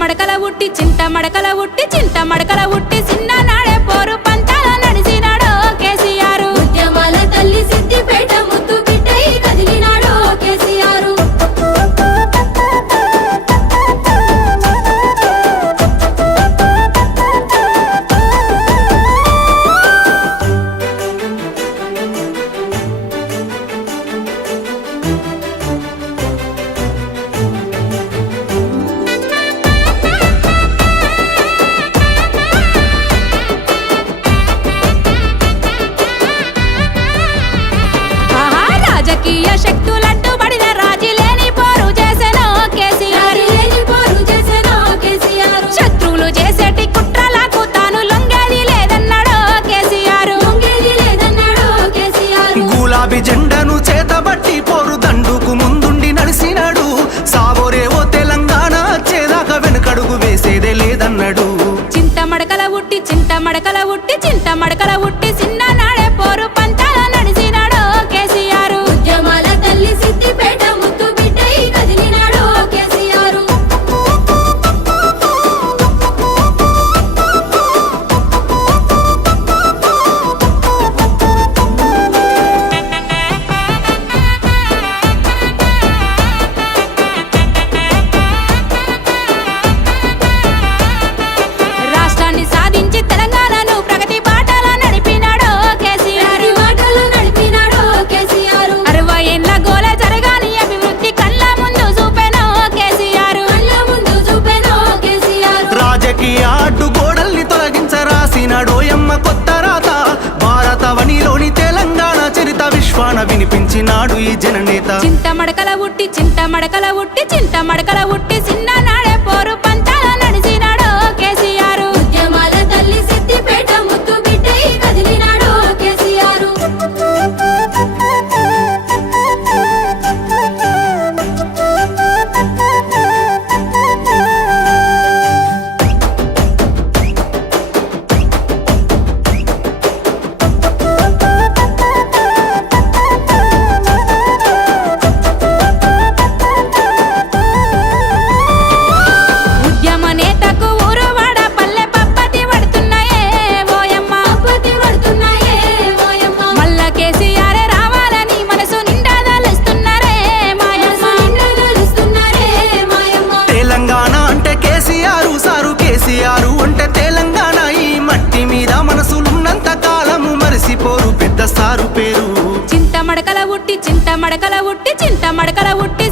మడకల ఉట్టి చింత మడకల ఉట్టి చింత మడకల ఉట్టి చిన్న నాడే పోరు పంచాల నడిచినాడో కేసీఆర్ ఉద్యమాల తల్లి సిద్దిపేట ముద్దు బిడ్డై కదిలినాడో కేసీఆర్ రాజకీయ శక్తులట్టు బడిన రాజీ లేని పోరు చేసెనో కేసీఆర్ శత్రువులు చేసేటి కుట్రలకు తాను లొంగేది లేదన్నాడో కేసీఆర్ గులాబీ జెండను చేతబట్టి పోరు దండుకు ముందుండి నడిసినాడు సావోరేవో తెలంగాణ చేదాకా వెనుకడుగు వేసేదే లేదన్నాడు చింత మడకల ఉట్టి చింత మడకల ఉట్టి చింత మడకల ఉట్టి చిన్న నాడే పోరు పంచాల నడిచినాడో కేసీఆర్ ఉద్యమాల తల్లి సిద్దిపేట ముద్దు బిడ్డై కదిలినాడో కేసీఆర్ రాష్ట్రాన్ని సాధించి తెలంగాణను ప్రగతి బాటల నడిపినాడో కేసీఆర్ మాటలు నడిపినాడో కేసీఆర్ 60 ఏళ్ల గోల జరగాని అభివృద్ధి కళ్ళ ముందు చూపెనో కేసీఆర్ కళ్ళ ముందు చూపెనో కేసీఆర్ రాజకీయ అడ్డుగోడల్ని తొలగించరాసినాడోయమ్మ కొత్త రాత భారతవనిలోని తెలంగాణ చరిత విశ్వాన వినిపించినాడు ఈ జననేత చింత మడకల ఉట్టి చింత మడకల ఉట్టి చింత మడకల ఉట్టి చిన్న నాడే పోరు పంచాల నడిచినాడో కేసీఆర్ ఉద్యమాల తల్లి సిద్దిపేట ముద్దు బిడ్డై కదిలినాడో కేసీఆర్ ఉద్యమ నేతకు ఊరు వాడ పల్లె పప్పతి పడుతున్నాయే ఓయమ్మ పతి పడుతున్నాయే ఓయమ్మ మల్ల కేసీఆర్ రావాలని మనసు నిండా దలుస్తున్నారే మాయమ్మ నిండదలుస్తున్నారే మాయమ్మ తెలంగాణ అంటే కేసీఆర్ సారు కేసీఆర్ అంటే తెలంగాణ ఈ మట్టి మీద మనసులున్నంత కాలము మరిసిపోరు పెద్ద సారు పేరు చింత మడకల ఉట్టి చింత మడకల ఉట్టి చింత మడకల ఉట్టి